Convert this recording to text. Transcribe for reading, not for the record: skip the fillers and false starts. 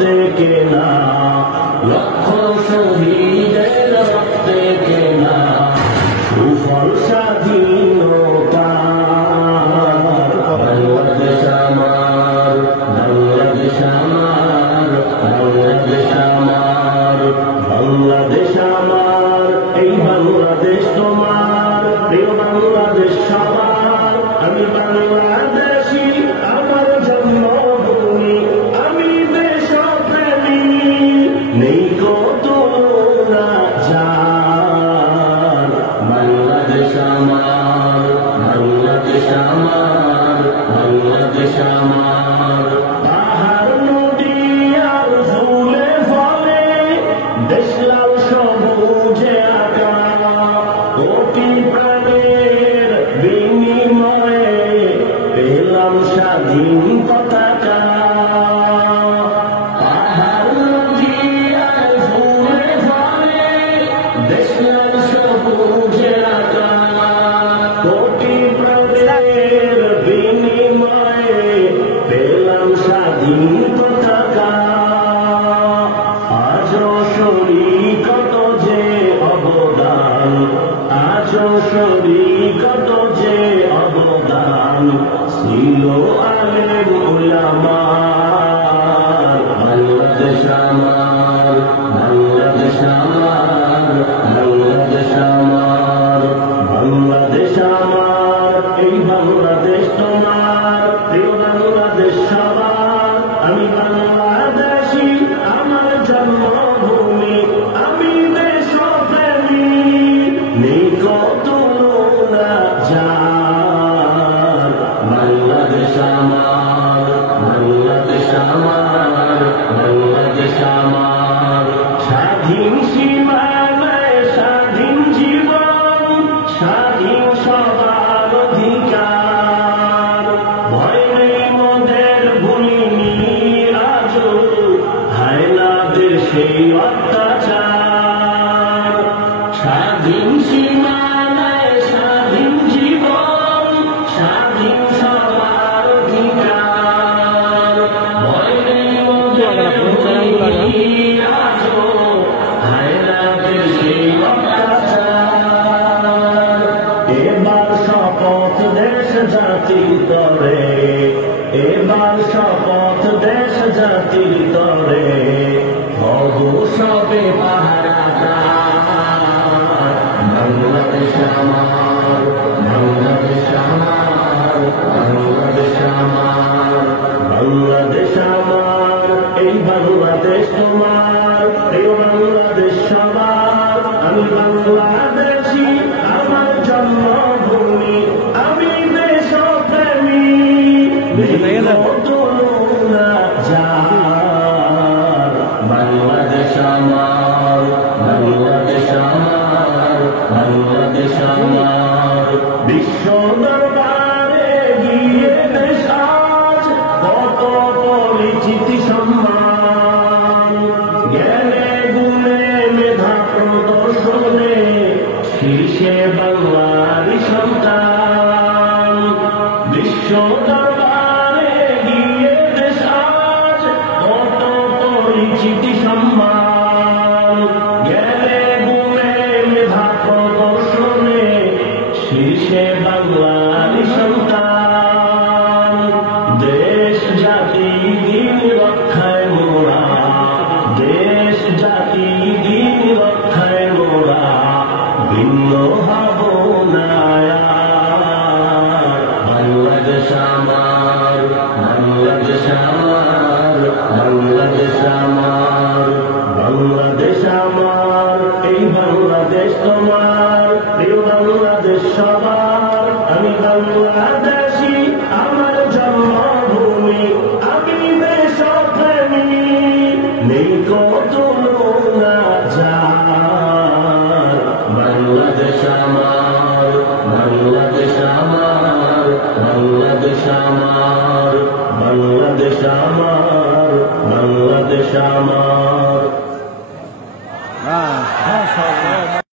রক্তে কেনা, লক্ষ শহীদের রক্তে কেনা সুফল স্বাধীনতার। বাংলাদেশ আমার, বাংলাদেশ আমার, বাংলাদেশ আমার, বাংলাদেশ আমার, এই বাংলাদেশ তোমার, প্রিয় বাংলাদেশ সবার। আমি বাংলাদেশী, আমার জন্মভূমি, আমি দেশপ্রেমী, নেই কত না যার। বাংলাদেশ আমার, বাংলাদেশ আমার, বাংলাদেশ আমার, পাহাড় নদী আর ফুলে ফলে দেশ লাল সবুজে আঁকা, কোটি প্রাণের বিনিময়ে পেলাম স্বাধীন পতাকা। পাহাড় নদী আর ফুলে ফলে দেশ লাল সবুজে আঁকা, কোটি প্রাণের বিনিময়ে পেলাম স্বাধীন পতাকা। আজও শরীকত যে অবদান, আজও শরীকত যে অবদান ছিল আলেম উলামার। বাংলাদেশ আমার, বাংলাদেশ আমার, বাংলাদেশ আমার, বাংলাদেশ আমার, এই বাংলাদেশ তোমার, প্রিয় বাংলাদেশ সবার। আমি বাংলাদেশী, আমার জন্মভূমি, আমি দেশপ্রেমী, নেই কত না যার। বাংলাদেশ আমার, বাংলাদেশ আমার, বাংলাদেশ আমার, স্বাধীন সীমানায় স্বাধীন জীবন, স্বাধীন সবার অধিকার। ভয় নেই মোদের ভুলিনি আজও হায়নাদের সেই অত্যাচার। স্বাধীন সীমানায় স্বাধীন জীবন, স্বাধীন সবার অধিকার। ভয় নেই মোদের ভুলিনি আজও হায়নাদের সেই অত্যাচার। এবার শপথ দেশ জাতির তরে, এবার শপথ দেশ জাতির তরে, হব সবে পাহারাদার। বাংলাদেশ আমার, বাংলাদেশ আমার, বাংলাদেশ আমার, বাংলাদেশ আমার, এই বাংলাদেশ তোমার, প্রিয় বাংলাদেশ সবার। আমি বাংলাদেশী, আমার জন্মভূমি, আমি দেশপ্রেমী, নেই কত না যার। বাংলাদেশ আমার, বাংলাদেশ আমার, বাংলাদেশ আমার, বিশ্ব দরবারে গিয়ে দেশ আজ কত পরিচিতি সম্মান। জ্ঞানে গুণে মেধা প্রদর্শনে শীর্ষে বাংলারই সন্তান। বিশ্ব দরবারে গিয়ে দেশ আজ কত পরিচিতি সম্মান। জ্ঞানে গুণে মেধা প্রদর্শনে শীর্ষে বাংলারই সন্তান। দেশ জাতি দিন রক্ষায় মোরা, দেশ জাতি দিন রক্ষায় মোরা, ভিন্ন হব না আর। বাংলাদেশ আমার, বাংলাদেশ আমার, বাংলাদেশ আমার, বাংলাদেশ আমার, এই বাংলাদেশ তোমার, প্রিয় বাংলাদেশ সবার। আমি বাংলাদেশ